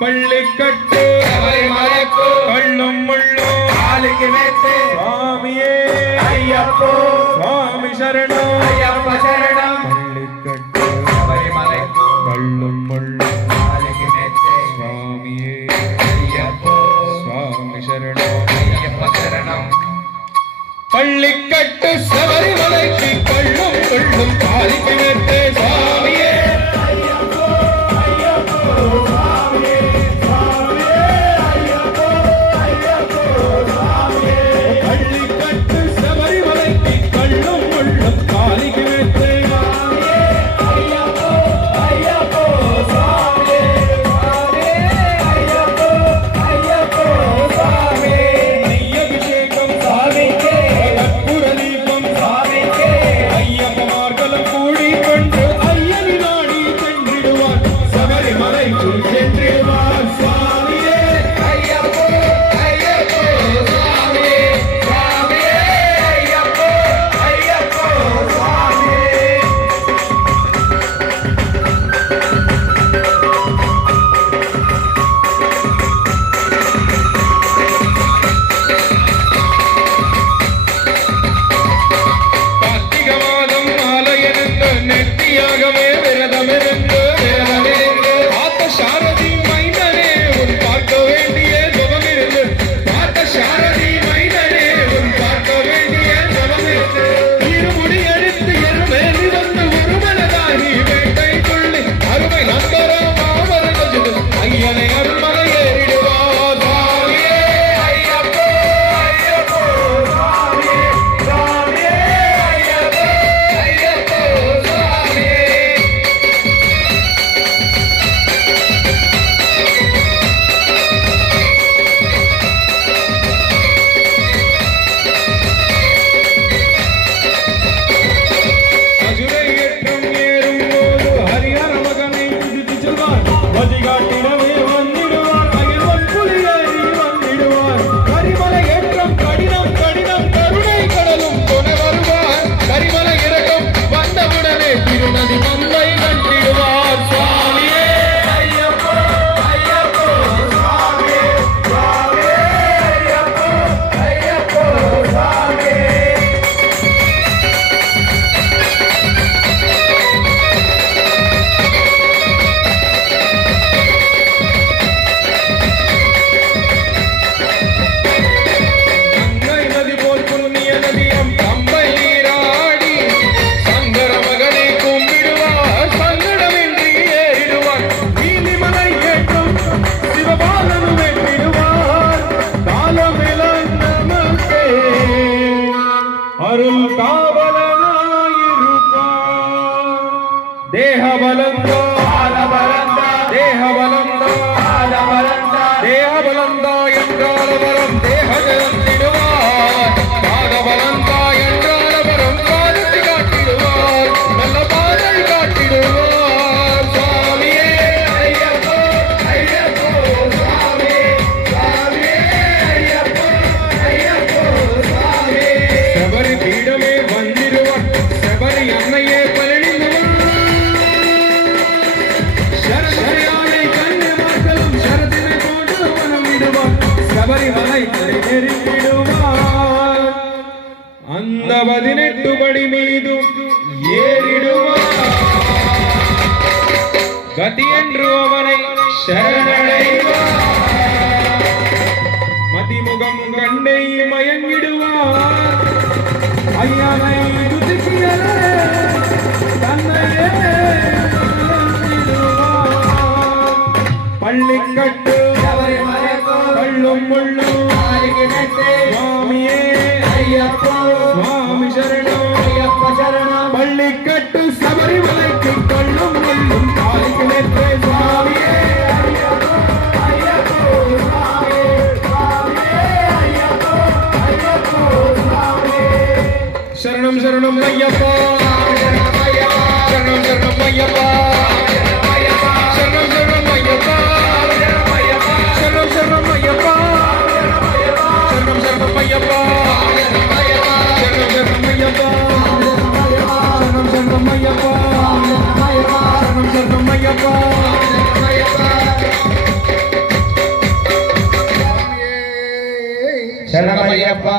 பள்ளிக்கட்டு கள்ளும் முள்ளும் சுவாமியே ஐயப்போ சுவாமி சரணம் ஐயப்ப சரணம் பள்ளிக்கட்டு சபரிமலைக்கு கள்ளும் முள்ளும் சுவாமியே ஐயப்போ சுவாமி சரணம் ஐயப்ப சரணம் பள்ளிக்கட்டு சபரிமலைக்கு கள்ளும் முள்ளும் காலிக்கு நேர்த்தே சுவாமியே பள்ளிக்கட்டு சபரிமலைக்கு கள்ளும் முள்ளும் காலிக்கு நேர்த்தே நெய்யபிஷேகம் சாமிக்கே கற்பூர தீபம் சாமிக்கே ஐயப்பமார்களும் கூடிக் கொண்டு ஐயனி நாடி சென்றிடுவார் சபரிமலைக்கு சென்றிடுவார் சுவாமியே ஐயப்போ ஐயப்போ சுவாமியே சுவாமியே ஐயப்போ ஐயப்போ சுவாமியே கார்த்திக மாதம் மாலையிருந்து நெற்றியாகவே விரதமிருந்து பார்த்த சாரதி மைந்தனே உன் பார்க்க வேண்டிய ஜபமிருந்து பார்த்த சாரதி மைந்தனே உன் பார்க்க வேண்டிய ஜபமிருந்து இருமுடி எடுத்து எருமேறி வந்து ஒருமனதாகி வேட்டை கொள்ளி அருமை நந்தரம் மாமரகஜது ஐயனை அருள்மலை ஏறிடுவார் சுவாமியே ஐயப்போ ஐயப்போ சுவாமியே சுவாமியே ஐயப்போ ஐயப்போ சுவாமியே மதுரை ஏற்றம் ஏறும் போது ஹரிஹர மகனை துதித்து செல்வார் வழிகாட்டிடவே வந்திடுவார் அயல்வன் புலி ஏறி வந்திடுவார் கரிமலை ஏற்றம் கடினம் கடினம் கருணை கடலும் துணை வருவார் கரிமலை இறக்கம் வந்தவுடனே திருநதி மந்தை கண்டிடுவார் சுவாமியே ஐயப்போ ஐயப்போ சுவாமியே சுவாமியே ஐயப்போ ஐயப்போ சுவாமியே கங்கை நதி போல் புண்ணிய நதியம் பம்பை நீராடி சங்கர மகனை கும்பிடுவார் சங்கடமின்றி ஏறிடுவார் நீலிமலை ஏற்றம் சிவபாலனு வெட்டிடுவார் காலமிலன் நமக்கே அருள் காவலனாயிருப்பார் தேகபலந்தா தேகபலந்தா தேகபலந்தா என்றால் வரம் தேகஜலத்திடுவார் பாதபலந்தா என்றால் வரம் பாதத்தை காட்டிடுவார் நல்ல பாதை காட்டிடுவார் சுவாமியே ஐயப்போ ஐயப்போ சுவாமியே சுவாமியே ஐயப்போ ஐயப்போ சுவாமியே சபரி பீடமே வந்திடுவார் சபரி அன்னையே பழனிடுவார் சரசரையானை கன்னிமார்களும் சரதினை போட்டு வனம் விடுவார் சபரிமலை நெருங்கிடுவார் அந்த 18 படி மீதும் ஏறிடுவார் கதி என்று அவனை சரணடைவார் மதிமுகம் கண்டை மயங்கிடுவார் ஐயனை துதிக்கிறே தன்னையே மறந்திடுவார். பள்ளிக்கட்டு கள்ளும் முள்ளும் சுவாமியே ஐயப்போ சுவாமி சரணம் ஐயப்ப சரணம் பள்ளிக்கட்டு சபரிமலைக்கு கள்ளும் முள்ளும் காலிக்கு நேர்த்தே சுவாமியே ஐயப்போ சுவாமியே சுவாமியே ஐயப்போ ஐயப்போ சுவாமியே சரணம் சரணம் ஐயப்பா சரணம் சரணம் ஐயப்பா சரணம் சரணம் ஐயப்பா சரணம் சரணம் ஐயப்பா சரணம் சரணம் ஐயப்பா சரணம் சரணம் ஐயப்பா சரணம் சரணம் ஐயப்பா சரணம் சரணம் ஐயப்பா ஐயப்பா